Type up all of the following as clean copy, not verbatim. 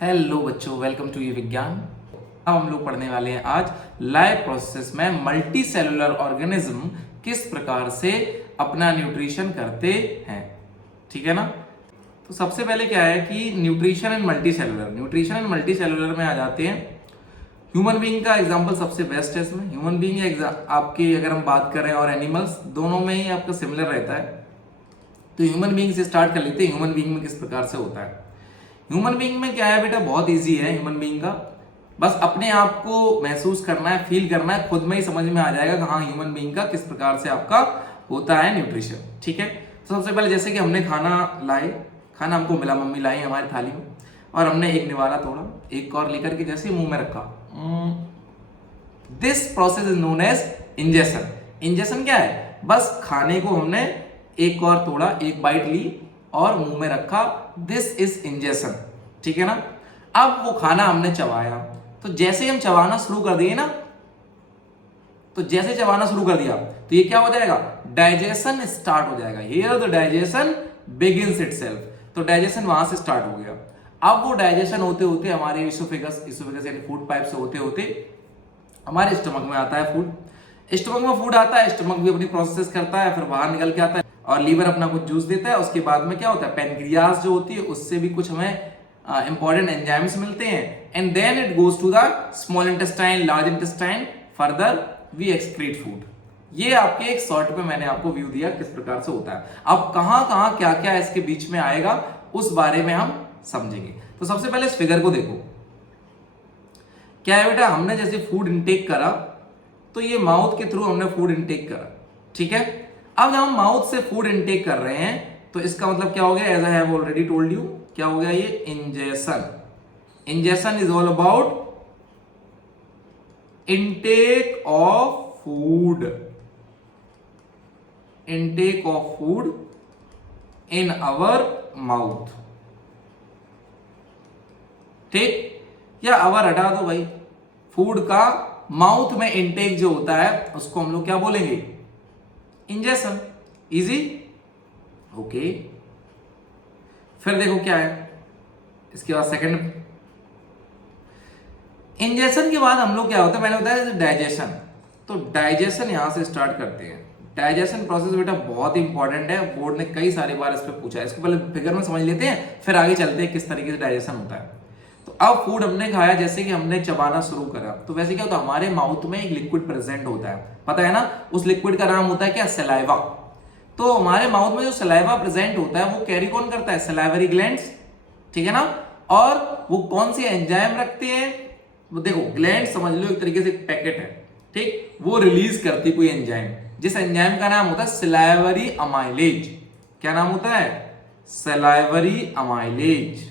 Hello बच्चों, welcome to ये विज्ञान। अब हम लोग पढ़ने वाले हैं आज लाइव प्रोसेस में मल्टी सेलुलर ऑर्गेनिज्म किस प्रकार से अपना न्यूट्रिशन करते हैं। ठीक है ना। तो सबसे पहले क्या है कि न्यूट्रिशन एंड मल्टी सेलुलर में आ जाते हैं। ह्यूमन बीइंग का एग्जांपल सबसे बेस्ट है इसमें। ह्यूमन बीइंग आपके अगर हम बात करें और एनिमल्स दोनों में ही आपका सिमिलर रहता है। तो ह्यूमन बीइंग से स्टार्ट कर लेते हैं। ह्यूमन बीइंग में किस प्रकार से होता है। ह्यूमन बीइंग में क्या है बेटा, बहुत इजी है ह्यूमन बीइंग का। बस अपने आप को महसूस करना है, फील करना है, खुद में ही समझ में आ जाएगा कि हाँ ह्यूमन बीइंग का किस प्रकार से आपका होता है न्यूट्रिशन। ठीक है। तो सबसे पहले जैसे कि हमने खाना हमको मिला, मम्मी लाई हमारी थाली में, और हमने एक निवाला तोड़ा, एक और लेकर के जैसे मुंह में रखा। This process is known as ingestion. Ingestion क्या है, बस खाने को हमने एक और तोड़ा, एक बाइट ली और मुंह में रखा। This is ingestion. ठीक है ना। अब वो खाना हमने चबाया, तो जैसे हम चबाना शुरू कर दिए ना, तो जैसे चबाना शुरू कर दिया तो ये क्या हो जाएगा, डाइजेशन स्टार्ट हो जाएगा। Here the digestion begins itself. तो डाइजेशन वहां से स्टार्ट हो गया। अब वो डाइजेशन होते होते हमारे इसोफेगस यानी फूड पाइप से होते होते हमारे स्टमक में आता है फूड। स्टमक में फूड आता है, स्टमक भी अपनी प्रोसेस करता है, फिर बाहर निकल के आता है और लीवर अपना कुछ जूस देता है। उसके बाद में क्या होता है, पेनक्रियाज जो होती है उससे भी कुछ हमें इंपॉर्टेंट एंजाइम्स मिलते हैं। And then it goes to the small intestine, large intestine, further we excrete food. ये आपके एक शॉर्ट में मैंने आपको व्यू दिया किस प्रकार से होता है। अब कहां कहां क्या क्या इसके बीच में आएगा उस बारे में हम समझेंगे। तो सबसे पहले इस फिगर को देखो। क्या है बेटा, हमने जैसे फूड इनटेक करा तो ये माउथ के थ्रू हमने फूड इनटेक करा। ठीक है। अब जब हम माउथ से फूड इनटेक कर रहे हैं तो इसका मतलब क्या हो गया, as I have already told you, क्या हो गया, ये ingestion. Ingestion is all about intake of food, intake of food in our mouth. ठीक, या आवर हटा दो भाई, फूड का माउथ में इनटेक जो होता है उसको हम लोग क्या बोलेंगे, इंजेशन। Easy, okay. फिर देखो क्या है इसके बाद सेकंड इंजेशन के बाद हम लोग क्या होता है, मैंने बताया डाइजेशन। तो डाइजेशन यहां से स्टार्ट करते हैं। डाइजेशन प्रोसेस बेटा बहुत इंपॉर्टेंट है, बोर्ड ने कई सारी बार इस पर पूछा है। इसको पहले फिगर में समझ लेते हैं, फिर आगे चलते हैं किस तरीके से डाइजेशन होता है। तो अब फूड हमने खाया, जैसे कि हमने चबाना शुरू करा तो वैसे क्या होता है, हमारे माउथ में एक लिक्विड प्रेजेंट होता है, पता है ना। उस लिक्विड का नाम होता है क्या, सलाइवा। तो हमारे माउथ में जो सलाइवा प्रेजेंट होता है वो कैरी कौन करता है, सलाइवरी ग्लैंड्स। ठीक है ना। और वो कौन सी एंजाइम रखते हैं, वो देखो ग्लैंड समझ लो एक तरीके से पैकेट है। ठीक, वो रिलीज करती कोई एंजाइम, जिस एंजाइम का नाम होता है सलाइवरी अमाइलेज। क्या नाम होता है, सलाइवरी अमाइलेज।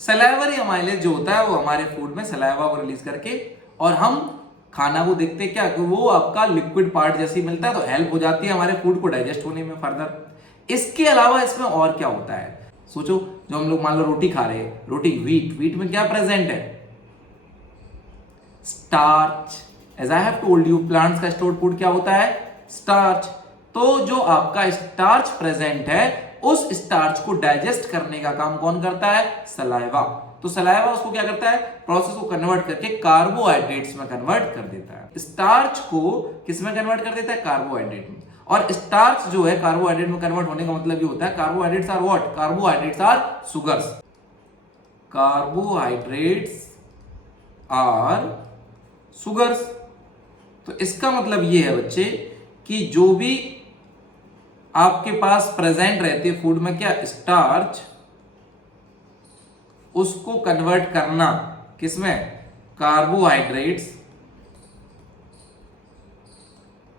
सलाइवरी अमाइलेज जो होता है वो हमारे फूड में सलाइवा को रिलीज करके, और हम खाना वो देखते हैं क्या कि वो आपका लिक्विड पार्ट जैसे मिलता है, तो हेल्प हो जाती है हमारे फूड को डाइजेस्ट होने में फर्दर। इसके अलावा इसमें और क्या होता है, सोचो। जो हम लोग मान लो रोटी खा रहे हैं, रोटी व्हीट में क्या प्रेजेंट है, starch. As I have told you, plants का स्टोर्ड फूड क्या होता है, स्टार्च। तो जो आपका स्टार्च प्रेजेंट है उस स्टार्च को डाइजेस्ट करने का काम कौन करता है, सलाइवा। तो सलाइवा उसको क्या करता है, प्रोसेस को कन्वर्ट करके कार्बोहाइड्रेट्स में कन्वर्ट कर देता है। स्टार्च को किस में कन्वर्ट कर देता है, कार्बोहाइड्रेट में। और स्टार्च जो है कार्बोहाइड्रेट में कन्वर्ट होने का मतलब ये होता है, carbohydrates are what, carbohydrates are sugars. Carbohydrates are sugars. तो इसका मतलब ये है बच्चे कि जो भी आपके पास प्रेजेंट रहते फूड में क्या, स्टार्च, उसको कन्वर्ट करना किसमें, कार्बोहाइड्रेट्स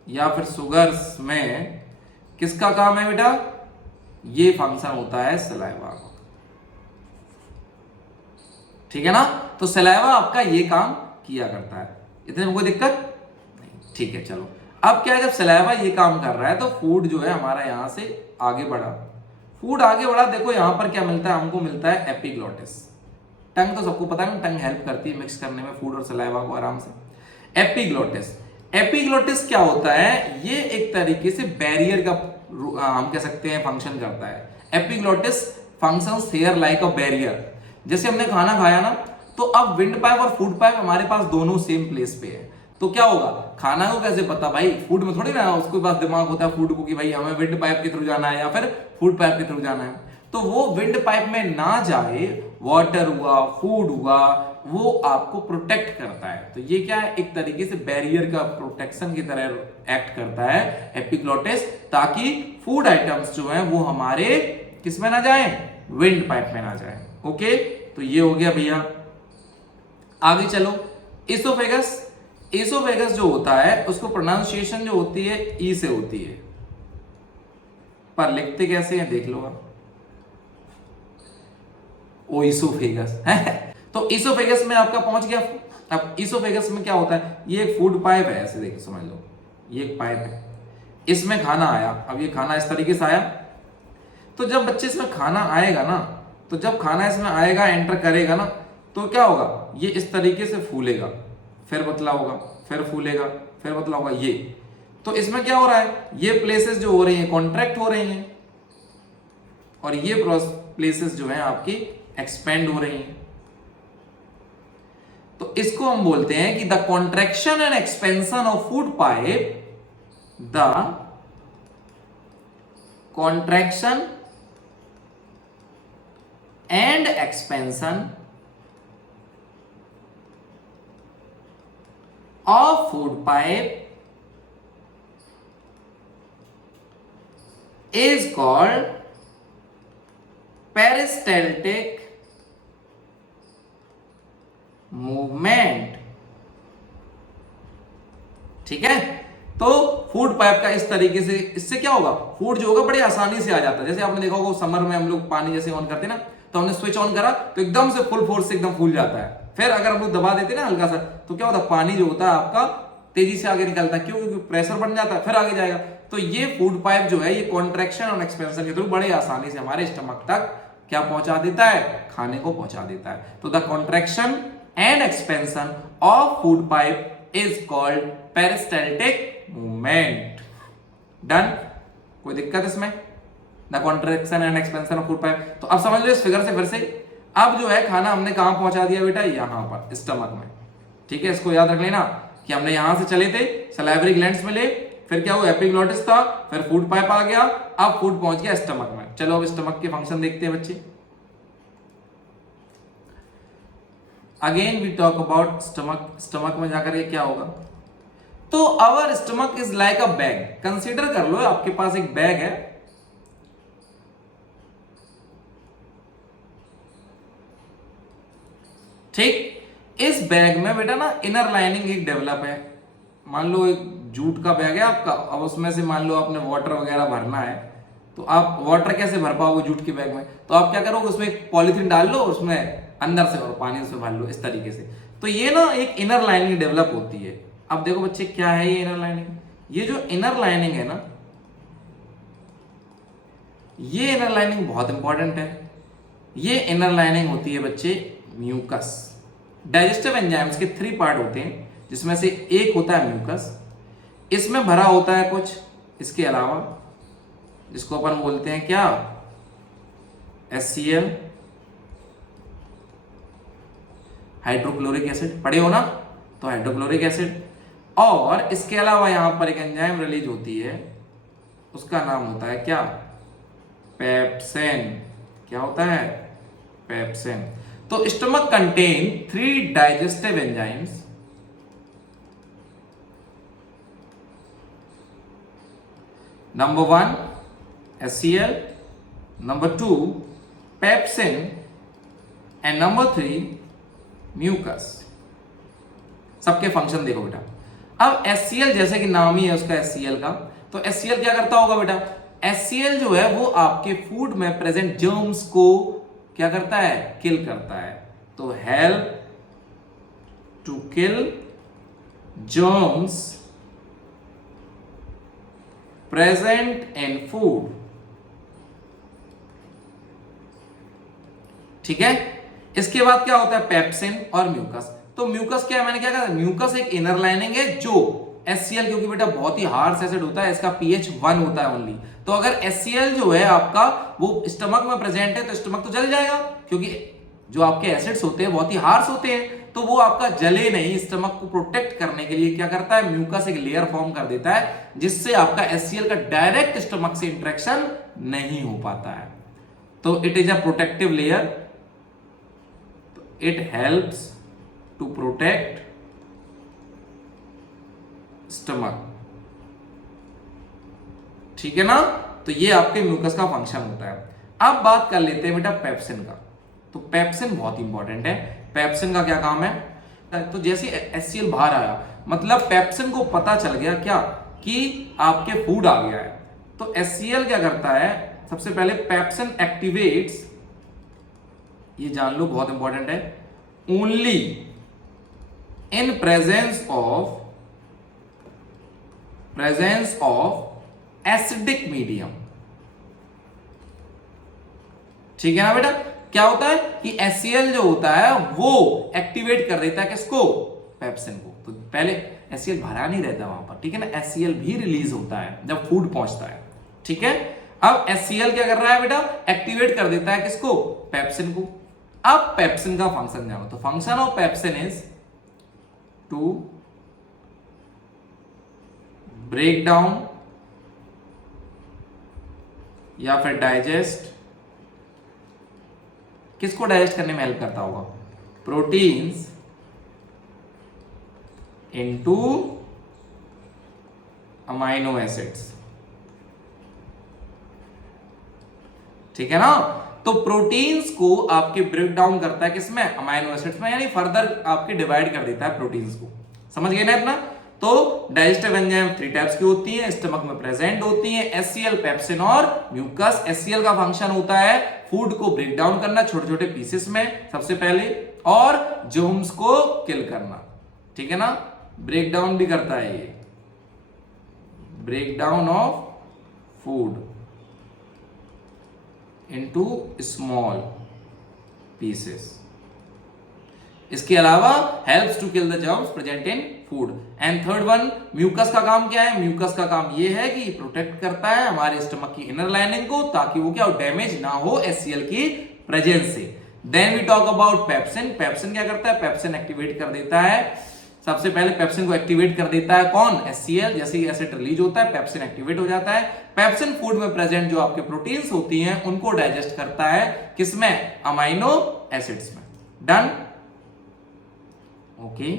या फिर सुगर्स में। किसका काम है बेटा, ये फंक्शन होता है सलाइवा का। ठीक है ना। तो सलाइवा आपका ये काम किया करता है, इतने में कोई दिक्कत नहीं। ठीक है, चलो। अब क्या है, जब सलाइवा ये काम कर रहा है तो फूड जो है हमारा यहां से आगे बढ़ा। फूड आगे बढ़ा, देखो यहां पर क्या मिलता है, हमको मिलता है एपिग्लोटिस। टंग तो सबको पता है ना, टंग हेल्प करती है मिक्स करने में फूड और सलाइवा को आराम से। एपिग्लोटिस, एपिग्लोटिस क्या होता है, ये एक तरीके से बैरियर का हम कह सकते हैं फंक्शन करता है। Epiglottis functions here like a barrier. जैसे हमने खाना खाया ना, तो अब विंड पाइप और फूड पाइप हमारे पास दोनों सेम प्लेस पे है, तो क्या होगा, खाना को कैसे पता भाई, फूड में थोड़ी ना उसके पास दिमाग होता है फूड को कि भाई हमें विंड पाइप के थ्रू जाना है या फिर फूड पाइप के थ्रू जाना है, तो वो विंड पाइप में ना जाए, वाटर हुआ, फूड हुआ, वो आपको प्रोटेक्ट करता है। तो ये क्या है, एक तरीके से बैरियर का प्रोटेक्शन की तरह एक्ट करता है एपिग्लोटिस, ताकि फूड आइटम्स जो हैं वो हमारे किस में ना जाए, विंड पाइप में ना जाए। ओके, तो ये हो गया भैया। आगे चलो, इसोफेगस। इसोफेगस जो होता है उसको प्रोनाउंसिएशन जो होती है ई से होती है, पर लिखते कैसे हैं देख लो आप, ओ इसोफेगस है। तो इसोफेगस में आपका पहुंच गया। अब इसोफेगस में क्या होता है, ये एक फूड पाइप है, ऐसे देखो समझ लो, ये एक पाइप है, इसमें खाना आया। अब ये खाना इस तरीके से आया, तो जब बच्चे इसमें खाना आएगा ना, तो जब खाना इसमें आएगा, एंटर करेगा ना, तो क्या होगा, ये इस तरीके से फूलेगा, फिर पतला होगा, फिर फूलेगा, फिर पतला होगा, ये। तो इसमें क्या हो रहा है, ये प्लेसेस जो हो रही हैं कॉन्ट्रैक्ट हो रही हैं, और ये प्लेसेस जो हैं आपकी एक्सपेंड हो रही हैं। तो इसको हम बोलते हैं कि the contraction and expansion of food pipe, the contraction and expansion of food pipe is called peristaltic movement। ठीक है, तो फूड पाइप का इस तरीके से, इससे क्या होगा, फूड जो होगा बड़ी आसानी से आ जाता है। जैसे आपने देखा होगा समर में हम लोग पानी जैसे ऑन करते हैं ना, तो हमने स्विच ऑन करा तो एकदम से फुल फोर्स से एकदम फूल जाता है। फिर अगर हम लोग दबा देते ना हल्का सा, तो क्या होता है, पानी जो होता है आपका तेजी से आगे निकलता है, क्यों, क्योंकि प्रेशर बन जाता है, फिर आगे जाएगा। तो ये फूड पाइप जो है, ये कॉन्ट्रैक्शन और एक्सपेंशन के थ्रू बड़े आसानी से हमारे स्टमक तक क्या पहुंचा देता है, खाने को पहुंचा देता है। तो the contraction and expansion of food pipe is called peristaltic movement. Done, कोई दिक्कत इसमें, the contraction and expansion of food pipe. तो अब समझ लो इस फिगर से फिर से, अब जो है खाना हमने कहां पहुंचा दिया बेटा, यहां पर स्टमक में। ठीक है, इसको याद रख लेना कि हमने यहां से चले थे, सलाइवरी ग्लैंड्स मिले, फिर क्या हुआ, एपिग्लोटिस था, फिर फूड पाइप आ गया, अब फूड पहुंच गया स्टमक में। चलो अब स्टमक के फंक्शन देखते हैं बच्चे। Again we talk about stomach. Stomach में जाकर के क्या होगा, तो our stomach is like a bag. Consider कर लो आपके पास एक बैग है, ठीक, इस बैग में बेटा ना इनर लाइनिंग एक डेवलप है। मान लो एक जूट का बैग है आपका, अब उसमें से मान लो आपने वाटर वगैरह भरना है, तो आप वाटर कैसे भर पाओगे जूट के बैग में, तो आप क्या करोगे, उसमें एक पॉलीथीन डाल लो, उसमें अंदर से और पानी उसमें भर लो, इस तरीके से। तो ये ना एक इनर लाइनिंग डेवलप होती है। अब देखो बच्चे क्या है ये इनर लाइनिंग, ये जो इनर लाइनिंग है ना, ये इनर लाइनिंग बहुत इंपॉर्टेंट है। ये इनर लाइनिंग होती है बच्चे म्यूकस। डाइजेस्टिव एंजाइम्स के 3 पार्ट होते हैं, जिसमें से एक होता है म्यूकस, इसमें भरा होता है कुछ इसके अलावा, जिसको अपन बोलते हैं क्या, HCl, हाइड्रोक्लोरिक एसिड, पढ़े हो ना, तो हाइड्रोक्लोरिक एसिड। और इसके अलावा यहां पर एक एंजाइम रिलीज होती है, उसका नाम होता है क्या, पेप्सिन। क्या होता है, पेप्सिन। तो stomach contain 3 digestive enzymes, number 1 HCl, number 2 pepsin and number 3 mucus. सबके फंक्शन देखो बेटा। अब HCl जैसे कि नाम ही है उसका HCl का, तो HCl क्या करता होगा बेटा, HCl जो है वो आपके फूड में प्रेजेंट जर्म्स को क्या करता है, किल करता है। तो help to kill germs present in food. ठीक है, इसके बाद क्या होता है, पेप्सिन और म्यूकस। तो म्यूकस क्या है, मैंने क्या कहा, म्यूकस एक इनर लाइनिंग है जो HCl क्योंकि बेटा बहुत ही हार्श एसिड होता है, इसका pH 1 होता है ओनली, तो अगर HCl जो है आपका वो स्टमक में प्रेजेंट है तो स्टमक तो जल जाएगा, क्योंकि जो आपके एसिड्स होते हैं बहुत ही हार्श होते हैं, तो वो आपका जले नहीं। स्टमक को प्रोटेक्ट करने के लिए क्या करता है, म्यूकस एक लेयर फॉर्म कर देता है, जिससे आपका HCl का डायरेक्ट स्टमक से इंटरेक्शन नहीं हो पाता है। तो it is a protective layer, it helps to protect stomach, ठीक है ना। तो ये आपके म्यूकस का फंक्शन होता है। अब बात कर लेते हैं बेटा पेप्सिन का। तो पेप्सिन बहुत इंपॉर्टेंट है। पेप्सिन का क्या काम है, तो जैसे HCl बाहर आया, मतलब पेप्सिन को पता चल गया क्या कि आपके फूड आ गया है, तो HCl क्या करता है, सबसे पहले पेप्सिन एक्टिवेट्स, ये जान लो बहुत इंपॉर्टेंट है, only in presence of acidic medium, ठीक है ना बेटा। क्या होता है कि HCl जो होता है वो एक्टिवेट कर देता है किसको, पेप्सिन को। तो पहले HCl भरा नहीं रहता वहां पर, ठीक है ना, HCl भी रिलीज होता है जब फूड पहुंचता है, ठीक है। अब HCl क्या कर रहा है बेटा, एक्टिवेट कर देता है किसको, पेप्सिन को। अब पेप्सिन का फंक्शन जानो, तो function of pepsin is to break down या फिर डाइजेस्ट, किसको डाइजेस्ट करने में हेल्प करता होगा, प्रोटीन्स इनटू अमाइनो एसिड्स, ठीक है ना। तो प्रोटीन्स को आपके ब्रेक डाउन करता है किसमें, अमाइनो एसिड्स में, यानी फर्दर आपके डिवाइड कर देता है प्रोटीन्स को। समझ गए ना इतना। तो डाइजेस्टिव एंजाइम 3 टाइप्स की होती हैं, स्टमक में प्रेजेंट होती हैं, HCl, पेप्सिन और म्यूकस। HCl का फंक्शन होता है फूड को ब्रेक डाउन करना छोटे छोटे पीसेस में सबसे पहले, और जर्म्स को किल करना, ठीक है ना। ब्रेक डाउन भी करता है ये, break down of food into small pieces. इसके अलावा helps to kill the germs present in food. And third one, mucus का काम क्या है, म्यूकस का काम ये है कि प्रोटेक्ट करता है हमारे स्टमक की इनर लाइनिंग को, ताकि वो क्या डैमेज ना हो HCl की प्रेजेंस से। Then we talk about pepsin. Pepsin क्या करता है, पेप्सिन एक्टिवेट कर देता है, सबसे पहले पेप्सिन को एक्टिवेट कर देता है कौन, HCl। जैसे ही एसिड रिलीज होता है पेप्सिन एक्टिवेट हो जाता है। पेप्सिन फूड में प्रेजेंट जो आपके प्रोटीन्स होती हैं उनको डाइजेस्ट करता है किसमें, अमाइनो एसिड्स में। Done, okay.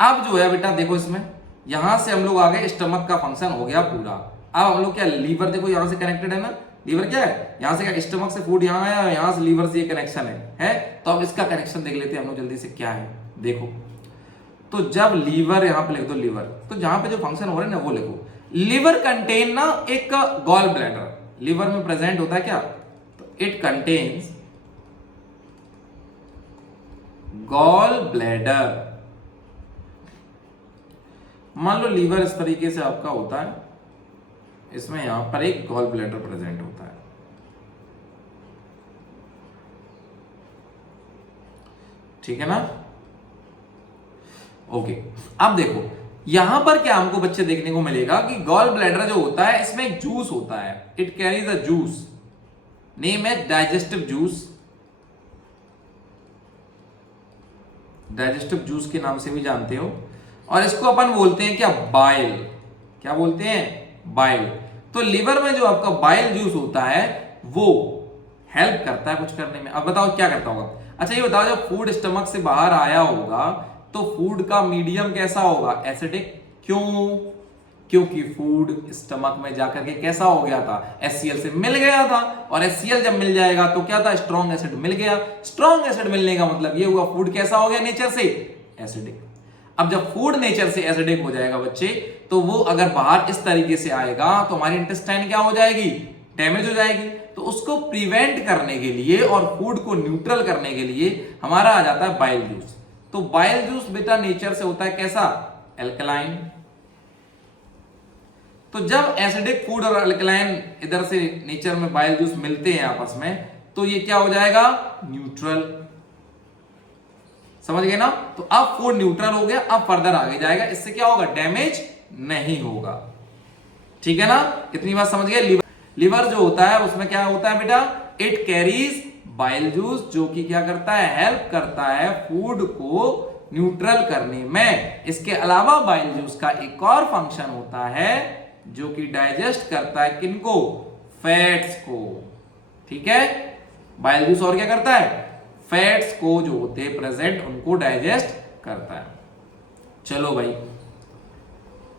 अब जो है बेटा देखो, इसमें यहां से हम लोग आ गए, स्टमक का फंक्शन हो गया पूरा। अब हम लोग क्या, लीवर देखो यहां से कनेक्टेड है ना, लीवर क्या है, यहां से क्या स्टमक से फूड यहां आया, यहां से लीवर से ये कनेक्शन है। तो अब इसका कनेक्शन देख लेते हैं हम लोग जल्दी से, क्या है देखो। तो जब लीवर, यहां पे लिख दो लीवर, तो जहां पे जो फंक्शन हो रहा है ना वो लिखो। लीवर कंटेन ना एक गॉल ब्लैडर, लीवर में प्रेजेंट होता है क्या, तो इट कंटेन्स गॉल ब्लैडर। मान लो लीवर इस तरीके से आपका होता है, इसमें यहां पर एक गॉल ब्लैडर प्रेजेंट होता है, ठीक है ना। ओके, अब देखो यहां पर क्या हमको बच्चे देखने को मिलेगा कि गॉल ब्लैडर जो होता है इसमें एक जूस होता है, it carries a juice, name है डाइजेस्टिव जूस। डाइजेस्टिव जूस के नाम से भी जानते हो, और इसको अपन बोलते हैं क्या, बाइल। क्या बोलते हैं, बाइल। तो लीवर में जो आपका बाइल जूस होता है वो हेल्प करता है कुछ करने में। अब बताओ क्या करता होगा। अच्छा ये बताओ, जब फूड स्टमक से बाहर आया होगा तो फूड का मीडियम कैसा होगा, एसिडिक। क्यों, क्योंकि फूड स्टमक में जाकर के कैसा हो गया था, HCl से मिल गया था, और HCl जब मिल जाएगा तो क्या था, स्ट्रॉन्ग एसिड मिल गया। स्ट्रॉन्ग एसिड मिलने का मतलब ये हुआ फूड कैसा हो गया नेचर से, एसिडिक। अब जब फूड नेचर से एसिडिक हो जाएगा बच्चे, तो वो अगर बाहर इस तरीके से आएगा तो हमारी इंटेस्टाइन क्या हो जाएगी, डैमेज हो जाएगी। तो उसको प्रिवेंट करने के लिए और फूड को न्यूट्रल करने के लिए हमारा आ जाता है बाइल जूस। तो बाइल जूस बेटा नेचर से होता है कैसा, एल्कलाइन। तो जब एसिडिक फूड और अल्कलाइन इधर से नेचर में बाइल जूस मिलते हैं आपस में, तो ये क्या हो जाएगा, न्यूट्रल। समझ गए ना? तो अब फूड न्यूट्रल हो गया, अब फर्दर आगे जाएगा, इससे क्या होगा, डैमेज नहीं होगा। ठीक है ना? कितनी बात समझ गए? लिवर जो होता है उसमें क्या होता है बेटा, इट कैरीज बाइल जूस, जो कि क्या करता है, हेल्प करता है फूड को न्यूट्रल करने में। इसके अलावा बाइल जूस का एक और फंक्शन होता है जो कि डाइजेस्ट करता है किनको, फैट्स को। ठीक है, बाइल जूस और क्या करता है, फैट्स को जो होते हैं प्रेजेंट उनको डाइजेस्ट करता है। चलो भाई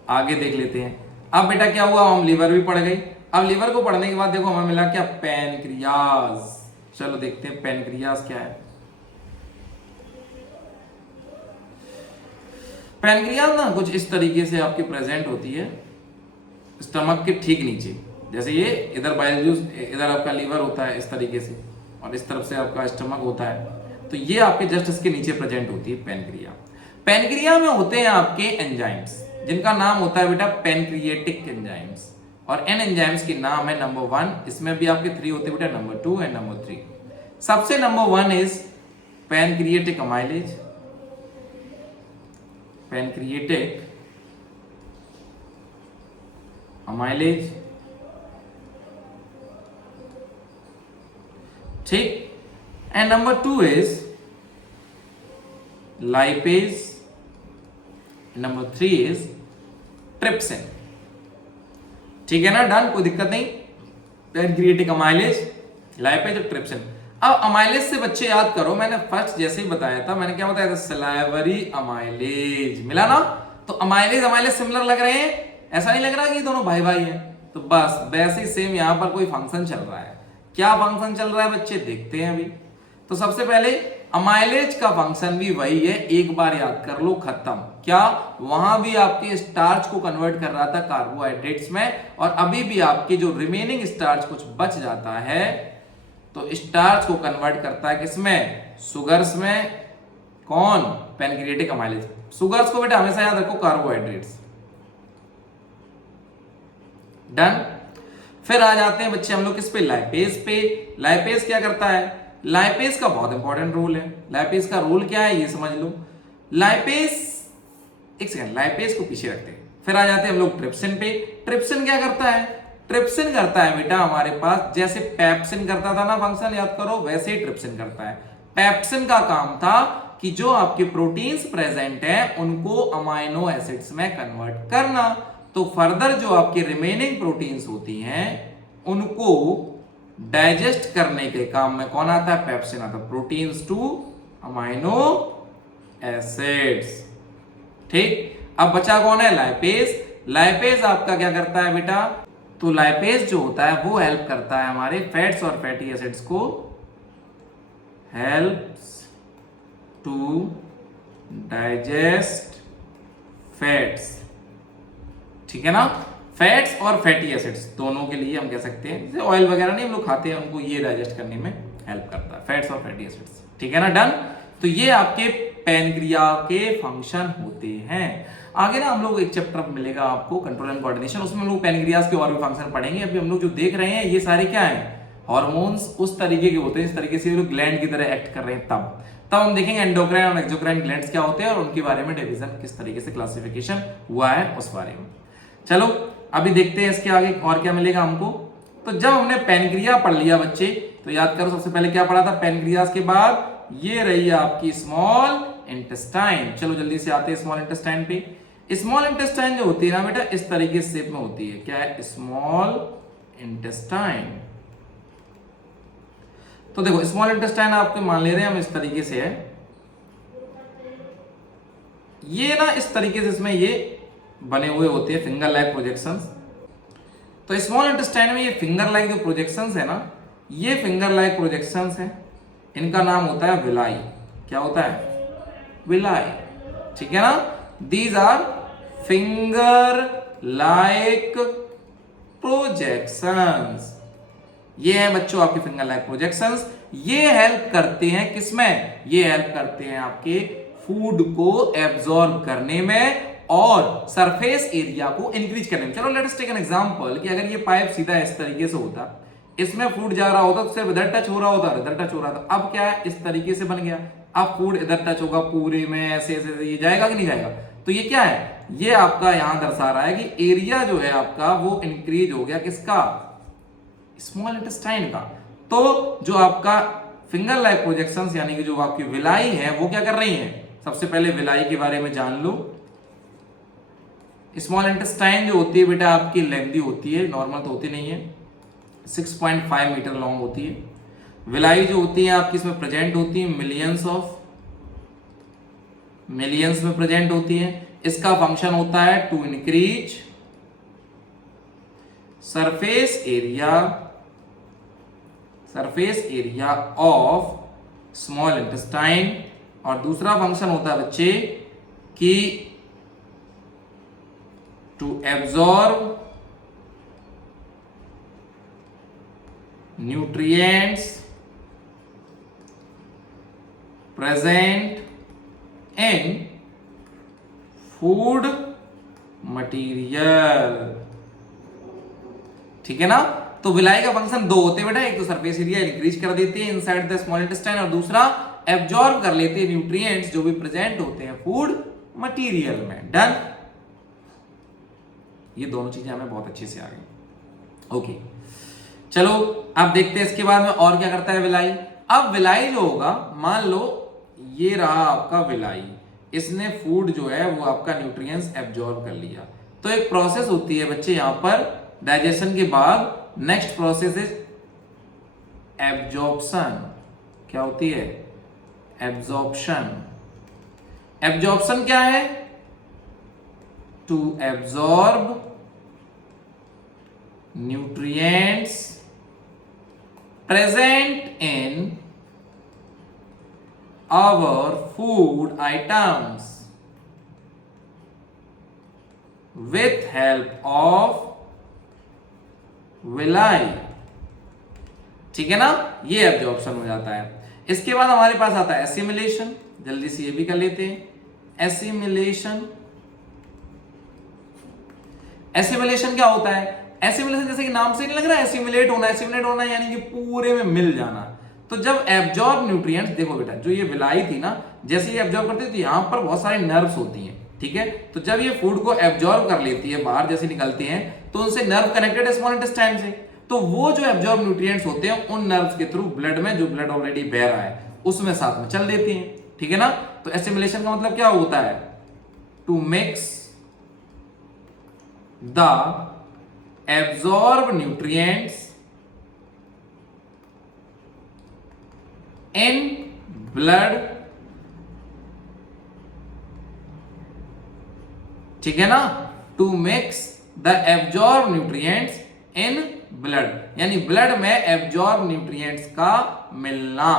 आगे देख लेते हैं। अब बेटा क्या हुआ, हम लिवर भी पढ़ गए। अब लिवर को पढ़ने के बाद देखो हमें मिला क्या, पैनक्रियाज। चलो देखते हैं पैनक्रियाज क्या है। पैनक्रियाज ना कुछ इस तरीके से आपके प्रेजेंट होती है स्टमक के ठीक नीचे। जैसे ये इधर बाइल जूस, इधर आपका लीवर होता है इस तरीके से, और इस तरफ से आपका स्टमक होता है। तो ये आपके जस्ट इसके नीचे प्रेजेंट होती है पैनक्रिया। पैनक्रिया में होते हैं आपके एंजाइम्स, जिनका नाम होता है बेटा पैनक्रिएटिक एंजाइम्स। और एन एंजाइम्स के नाम है नंबर 1, इसमें भी आपके 3 होते हैं बेटा, नंबर 2 एंड नंबर 3। सबसे number 1 is pancreatic amylase. Pancreatic amylase, ठीक। And number 2 is lipase, number 3 is trypsin. ठीक है ना, डन, कोई दिक्कत नहीं। पैनक्रिएटिक अमाइलेज, लाइपेज और ट्रिप्सिन। अब अमाइलेज से बच्चे याद करो, मैंने फर्स्ट जैसे ही बताया था, मैंने क्या बताया था, सलाइवरी अमाइलेज। मिला ना? तो अमाइलेज अमाइलेज सिमिलर लग रहे हैं, ऐसा नहीं लग रहा कि दोनों भाई भाई हैं। तो बस वैसे ही सेम यहां पर कोई फंक्शन चल रहा है। क्या फंक्शन चल रहा है बच्चे, देखते हैं अभी। तो सबसे पहले अमाइलेज का फंक्शन भी वही है, एक बार याद कर लो, खत्म। क्या, वहां भी आपके स्टार्च को कन्वर्ट कर रहा था कार्बोहाइड्रेट्स में, और अभी भी आपके जो रिमेनिंग स्टार्च कुछ बच जाता है तो स्टार्च को कन्वर्ट करता है किसमें, सुगर्स में। कौन, पैनक्रिएटिक अमाइलेज। सुगर्स को बेटा हमेशा याद रखो कार्बोहाइड्रेट्स। डन। फिर आ जाते हैं बच्चे हम लोग किस पे, लाइपेज पे। लाइपेज क्या करता है, लाइपेज का बहुत इंपॉर्टेंट रोल है। लाइपेज का रोल क्या है ये समझ लो। लाइपेज, एक सेकंड, लाइपेज को पीछे रखते हैं। फिर आ जाते हैं हम लोग ट्रिप्सिन पे। ट्रिप्सिन क्या करता है, ट्रिप्सिन करता है बेटा हमारे पास, जैसे पेप्सिन करता था ना फंक्शन, याद करो, वैसे ही ट्रिप्सिन करता है। पेप्सिन का काम था कि जो आपके प्रोटीन्स प्रेजेंट हैं उनको अमाइनो एसिड्स में कन्वर्ट करना। तो फर्दर जो आपके रिमेनिंग प्रोटीन्स होती हैं उनको डाइजेस्ट करने के काम में कौन आता है, पेप्सिन आता है। Proteins two amino acids. ठीक, अब बचा कौन है, लाइपेज। लाइपेज आपका क्या करता है बेटा, तो लाइपेज जो होता है वो हेल्प करता है हमारे फैट्स और फैटी एसिड्स को, हेल्प्स टू डाइजेस्ट फैट्स। ठीक है ना, फैट्स और फैटी एसिड्स दोनों के लिए हम कह सकते हैं, जैसे ऑयल वगैरह नहीं हम लोग खाते हैं, उनको ये डाइजेस्ट करने में हेल्प करता है, फैट्स और फैटी एसिड्स। ठीक है ना, डन। तो ये आपके पैनक्रिया के फंक्शन होते हैं। आगे ना हम लोग एक चैप्टर मिलेगा आपको, कंट्रोल एंड कोऑर्डिनेशन, उसमें हम लोग पैनक्रियाज के और भी फंक्शन पढ़ेंगे। अभी हम लोग जो देख रहे हैं ये सारे क्या है, हार्मोन्स उस तरीके के होते हैं, इस तरीके से ये लोग ग्लैंड की तरह एक्ट कर रहे हैं। तब हम देखेंगे एंडोक्राइन और एक्सोक्राइन ग्लैंड्स क्या होते हैं और उनके बारे में डिवीजन किस तरीके से क्लासिफिकेशन हुआ है उस बारे में। चलो अभी देखते हैं इसके आगे और क्या मिलेगा हमको। तो जब हमने पैनक्रिया पढ़ लिया बच्चे, तो याद करो सबसे पहले क्या पढ़ा था, पैनक्रियाज के बाद ये रही आपकी स्मॉल इंटेस्टाइन। चलो जल्दी से आते हैं स्मॉल इंटेस्टाइन पे। स्मॉल इंटेस्टाइन जो होती है ना बेटा इस तरीके से शेप में होती है, क्या है, स्मॉल इंटेस्टाइन। तो देखो स्मॉल इंटेस्टाइन आपके मान ले रहे हैं हम इस तरीके से है, ये ना इस तरीके से इसमें ये बने हुए होते हैं फिंगर लाइक प्रोजेक्शंस। तो स्मॉल इंटेस्टाइन में ये फिंगर लाइक जो प्रोजेक्शंस है ना, ये फिंगर लाइक प्रोजेक्शंस है, इनका नाम होता है विलाई। क्या होता है, विलाई। ठीक है ना, these are finger like projections. ये है बच्चों आपके फिंगर लाइक प्रोजेक्शंस। ये हेल्प करते हैं किसमें, ये हेल्प करते हैं आपके फूड को एब्जॉर्ब करने में और सरफेस एरिया को इंक्रीज करने में। चलो let us take an example कि अगर ये पाइप सीधा इस तरीके से होता, इसमें फूड जा रहा होता तो सिर्फ इधर टच हो रहा होता, इधर टच हो रहा था। अब क्या है, इस तरीके से बन गया। अब फूड इधर टच होगा पूरे में, ऐसे ऐसे ये जाएगा कि नहीं जाएगा। तो ये क्या है, ये आपका यहां दर्शा रहा है कि एरिया जो है आपका वो इंक्रीज हो गया, किसका, स्मॉल इंटेस्टाइन का। तो जो आपका फिंगर लाइक प्रोजेक्शंस यानी कि जो आपकी विलाई है वो क्या कर रही है, सबसे पहले विलाई के बारे में जान लो। स्मॉल इंटेस्टाइन जो होती है बेटा आपकी लेंथी होती है, नॉर्मल तो होती नहीं है, 6.5 मीटर लॉन्ग होती है। विलाई जो होती है आपकी इसमें प्रेजेंट होती है मिलियंस में प्रेजेंट होती है। इसका फंक्शन होता है to increase surface area of small intestine, और दूसरा फंक्शन होता है बच्चे कि to absorb nutrients present in food material. ठीक है ना। तो विलाई का फंक्शन दो होते हैं बेटा, एक तो सरफेस एरिया इंक्रीज कर देती है इनसाइड द स्मॉल इंटेस्टाइन, और दूसरा एब्जॉर्ब कर लेते हैं न्यूट्रिएंट्स जो भी प्रेजेंट होते हैं फूड मटेरियल में। डन। ये दोनों चीजें हमें बहुत अच्छे से आ गई। ओके, चलो अब देखते हैं इसके बाद में और क्या करता है विलाई। अब विलाई जो होगा, मान लो ये रहा आपका विलाई, इसने फूड जो है वो आपका न्यूट्रिएंट्स एब्जॉर्ब कर लिया। तो एक प्रोसेस होती है बच्चे यहां पर डाइजेशन के बाद, नेक्स्ट प्रोसेस इज एब्जॉर्प्शन। क्या होती है, एब्जॉर्प्शन। एब्जॉर्प्शन क्या है, to absorb nutrients present in our food items with help of villi। ठीक है ना, ये एब्जॉर्प्शन हो जाता है। इसके बाद हमारे पास आता है एसिमिलेशन, जल्दी से ये भी कर लेते हैं। एसिमिलेशन क्या होता है, एसिमिलेशन जैसे कि नाम से नहीं लग रहा है, एसिमिलेट होना यानी कि पूरे में मिल जाना। तो जब एब्जॉर्ब न्यूट्रिएंट्स, देखो बेटा जो ये विलाई थी ना, जैसे ये एब्जॉर्ब करती है तो यहां पर बहुत सारे नर्व्स होती हैं, ठीक है। तो जब ये फूड को एब्जॉर्ब कर लेती है, बाहर जैसे निकलती हैं, तो उनसे नर्व कनेक्टेड है स्मॉल इंटेस्टाइन से। तो वो जो एब्जॉर्ब न्यूट्रिएंट्स होते हैं उन नर्व्स के थ्रू ब्लड में, जो ब्लड ऑलरेडी बह रहा है उसमें साथ में चल देती हैं, ठीक है ना। तो एसिमिलेशन का मतलब क्या होता है, to mix the absorb nutrients in blood। ठीक है ना, to mix the absorb nutrients in blood, यानी ब्लड में एब्जॉर्ब न्यूट्रिएंट्स का मिलना,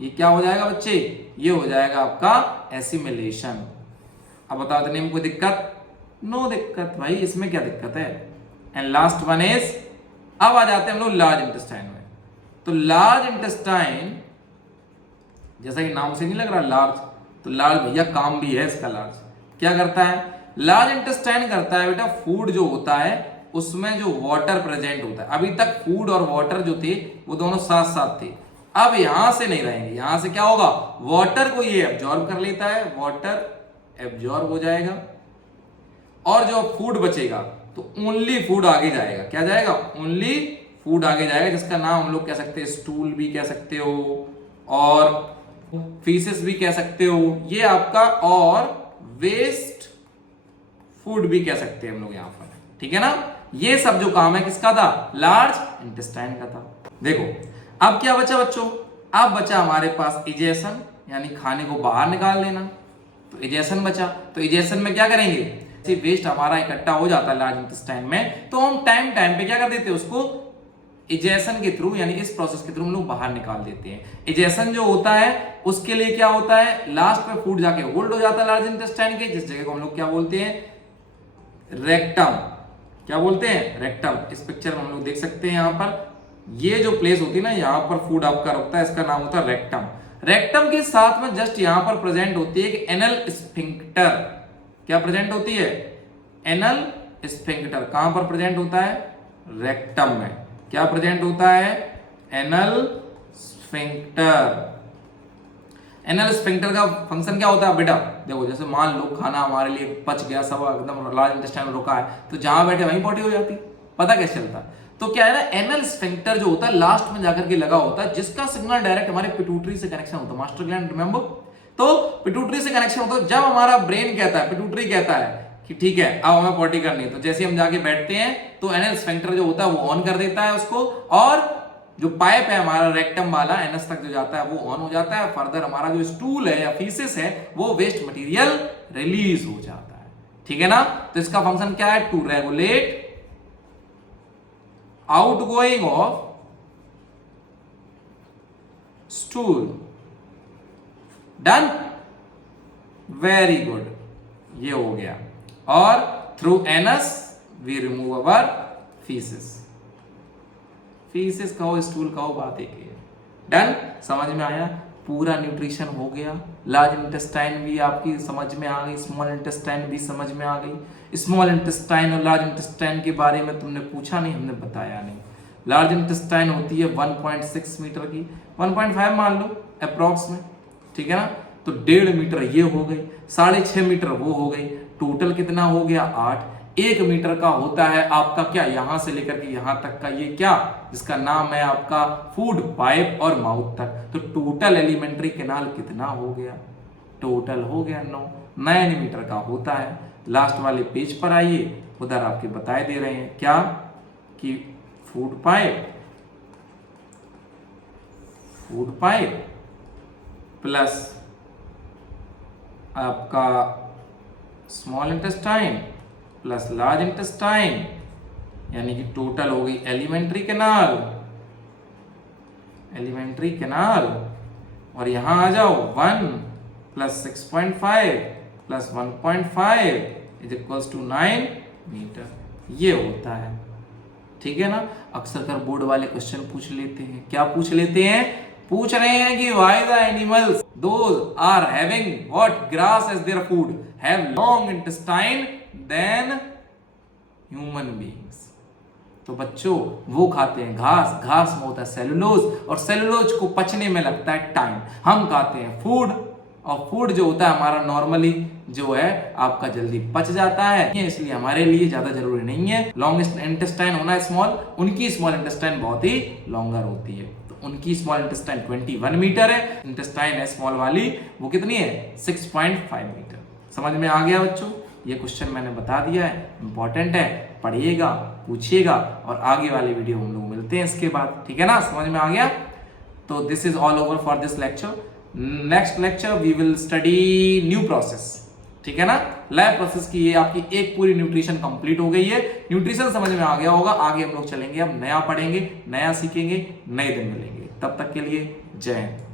ये क्या हो जाएगा बच्चे, ये हो जाएगा आपका एसिमिलेशन। अब बताओ इतने में कोई दिक्कत, नो दिक्कत भाई, इसमें क्या दिक्कत है। एंड लास्ट वन इज, अब आ जाते हैं हम लोग लार्ज इंटेस्टाइन में। तो लार्ज इंटेस्टाइन जैसा कि नाम से नहीं लग रहा लार्ज, तो लार्ज भैया काम भी है इसका। लार्ज क्या करता है, लार्ज इंटेस्टाइन करता है बेटा, फूड जो होता है उसमें जो वाटर प्रेजेंट होता है, अभी तक फूड और वाटर जो थे वो दोनों साथ साथ थे, अब यहां से नहीं रहेंगे। यहां से क्या होगा, वाटर को ये एब्जॉर्ब कर लेता है, वाटर एब्जॉर्ब हो जाएगा, और जो फूड बचेगा तो ओनली फूड आगे जाएगा। क्या जाएगा, ओनली फूड आगे जाएगा, जिसका नाम हम लोग कह सकते हैं स्टूल भी कह सकते हो, और फीसेस भी कह सकते हो ये आपका, और वेस्ट फूड भी कह सकते हैं हम लोग यहां पर, ठीक है ना। ये सब जो काम है किसका था, लार्ज इंटेस्टाइन का था। देखो अब क्या बचा बच्चों, अब बचा हमारे पास इजेशन, यानी खाने को बाहर निकाल लेना। तो इजेशन बचा, तो इजेशन में क्या करेंगे, वेस्ट हमारा इकट्ठा हो जाता है लार्ज इंटेस्टाइन में, तो हम टाइम टाइम पे क्या कर देते हैं, उसको इजेशन के थ्रू, यानी इस प्रोसेस के थ्रू हम लोग बाहर निकाल देते हैं। इजेशन जो होता है उसके लिए क्या होता है, लास्ट में फूड जाके होल्ड हो जाता है लार्ज इंटेस्टाइन के, जिस जगह को हम लोग क्या बोलते हैं, रेक्टम। क्या बोलते हैं, रेक्टम। इस पिक्चर में हम लोग देख सकते हैं, यहां पर ये जो प्लेस होती है ना, यहां पर फूड आपका रुकता है, इसका नाम होता है रेक्टम। रेक्टम के साथ में जस्ट यहां पर प्रेजेंट होती है एक एनल स्फिंक्टर। क्या प्रेजेंट होती है, एनल स्फिंक्टर। कहां पर प्रेजेंट होता है, रेक्टम में। क्या प्रेजेंट होता है, एनल स्फिंक्टर। एनल स्फिंक्टर का फंक्शन क्या होता है बेटा? देखो जैसे मान लो खाना हमारे लिए पच गया, सब एकदम लार्ज इंटेस्टाइन में रुका है, तो जहां बैठे वहीं पॉटी हो जाती, पता कैसे चलता? तो क्या है ना, एनल स्फिंक्टर जो होता है लास्ट में जाकर के लगा होता है, जिसका सिग्नल डायरेक्ट हमारे पिट्यूटरी से कनेक्शन होता है, मास्टर ग्लैंड रिमेंबर। तो पिट्यूटरी से कनेक्शन होता है, जब हमारा ब्रेन कहता है, पिट्यूटरी कहता है कि ठीक है अब हमें पॉटी करनी है, तो जैसे हम जाके बैठते हैं तो एनल स्फिंक्टर जो होता है वो ऑन कर देता है उसको, और जो पाइप है हमारा रेक्टम वाला एनस तक जो जाता है वो ऑन हो जाता है। फर्दर हमारा जो स्टूल है या फीसिस है वो वेस्ट मटेरियल रिलीज हो जाता है, ठीक है ना। तो इसका फंक्शन क्या है? To regulate outgoing of stool. Done, very good, ये हो गया। और through anus we remove our faeces. Faeces कहो स्टूल कहो, बात एक ही है। डन, समझ में आया? पूरा न्यूट्रिशन हो गया। लार्ज इंटेस्टाइन भी आपकी समझ में आ गई, स्मॉल इंटेस्टाइन भी समझ में आ गई। स्मॉल इंटेस्टाइन और लार्ज इंटेस्टाइन के बारे में तुमने पूछा नहीं, हमने बताया नहीं। लार्ज इंटेस्टाइन होती है 1.6 मीटर की, 1.5 मान लो अप्रॉक्स में, ठीक है ना। तो 1.5 मीटर ये हो गई, 6.5 मीटर वो हो गई, टोटल कितना हो गया? 8। 1 मीटर का होता है आपका क्या, यहां से लेकर के यहां तक का, ये क्या, जिसका नाम है आपका फूड पाइप और माउथ तक। तो टोटल एलिमेंट्री कैनाल कितना हो गया? टोटल हो गया 9। 9 मीटर का होता है। लास्ट वाले पेज पर आइए, उधर आपके बताए दे रहे हैं क्या कि फूड पाइप प्लस आपका small intestine plus large intestine, यानी कि टोटल हो गई एलिमेंट्री कैनाल। और यहां आ जाओ 1 plus 6.5 plus 1.5 is equals to 9 metre, ये होता है, ठीक है ना। अक्सर कर बोर्ड वाले क्वेश्चन पूछ लेते हैं, क्या पूछ लेते हैं? पूछ रहे हैं कि why the animals those are having what grass as their food have long intestine than human beings. तो बच्चों वो खाते हैं घास, घास में होता है सेलुलोज, और सेलुलोज को पचने में लगता है टाइम। हम खाते हैं फूड, और फूड जो होता है हमारा नॉर्मली जो है आपका जल्दी पच जाता है, इसलिए हमारे लिए ज्यादा जरूरी नहीं है लॉन्ग इंटेस्टाइन होना स्मॉल। उनकी स्मॉल इंटेस्टाइन बहुत ही लॉन्गर होती है, तो उनकी स्मॉल इंटेस्टाइन 21 मीटर है, इंटेस्टाइन है स्मॉल वाली वो कितनी है? 6.5 मीटर। समझ में आ गया बच्चों? ये क्वेश्चन मैंने बता दिया है, इंपॉर्टेंट है, पढ़िएगा, पूछिएगा, और आगे वाले वीडियो हम लोग मिलते हैं इसके बाद, ठीक है ना। समझ में आ गया? तो this is all over for this lecture. Next lecture we will study new process, ठीक है ना। लैब प्रोसेस की ये आपकी एक पूरी न्यूट्रिशन कंप्लीट हो गई है। न्यूट्रिशन समझ में आ गया होगा, आगे हम लोग चलेंगे, अब नया पढ़ेंगे, नया सीखेंगे, नए दिन मिलेंगे। तब तक के लिए जय हिंद।